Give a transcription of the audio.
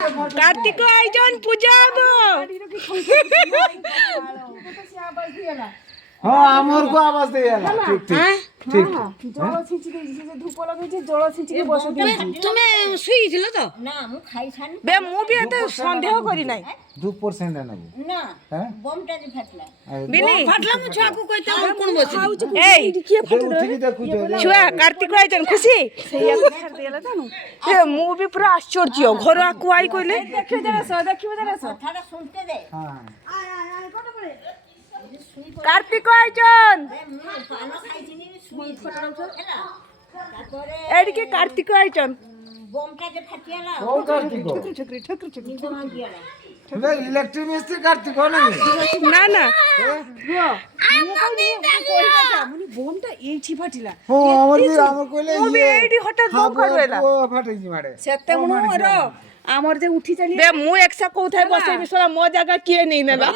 कार्तिक आयोजन पूजा हबो हाँ आमर को आवाज दे याला ठीक ठीक ठीक জল ছিঁচি দিয়েছি যে ধূপ লগাইছি জল ছিঁচিকে বসে দিয়েছি তুমি শুইছিল তো না মু খাই ছানি বে মু বি এতে সন্দেহ করি নাই 2% নেবো না হ্যাঁ বমটা যে ফাটলা বিনি ফাটলা মু ছাকু কইতে কোন বসি এই কিଏ ফাଟି উঠিକି ଦେଖୁଛ ଛୁଆ କାର୍ତ୍ତିକ ଆଇଛନ୍ ଖୁସି ସେଇଆକୁ ଛାଡ଼ି ଦେଲା ତାନୁ ଏ ମୁଁ ବି ପୁରା ଆଶ୍ଚର୍ଯ୍ୟ ଘର ଆକୁ ଆଇ କହିଲେ ଦେଖିବ ଦେରାସ কথাটা শুনতে দে হ্যাঁ କାର୍ତ୍ତିକ ଆଇଛନ୍ মু পান খাইছিনি শুই হেলা তারপরে ଏଡ଼ିକି କାର୍ତ୍ତିକ ଆଇଛନ୍ বমটা যে ফাটিয়ালা କୋଉ କାର୍ତ୍ତିକ নিচে ভাঙিয়ালা ବେ ଇଲେକ୍ଟ୍ରିକ ମିସ୍ତ୍ରୀ କାର୍ତ୍ତିକ ନାଇଁ ନା ନା ବୋମଟା ଏଇଠି ଫାଟିଲା ହଁ ଆମର କହିଲେ ମୁଁ ବି ଏଇଠି ହଠାତ୍ ବୋମ କାଢୁଏଲା ଫାଟିଛି ମାଡେ ସେତେବେଳୁ ର ଆମର ଯେ ଉଠି ଚାଲି ବେ ମୁଁ ଏକ୍ସା କହୁଥାଏ ବସେଇ ବିଷୟ ମୋ ଜାଗା କିଏ ନେଇ ନେଲା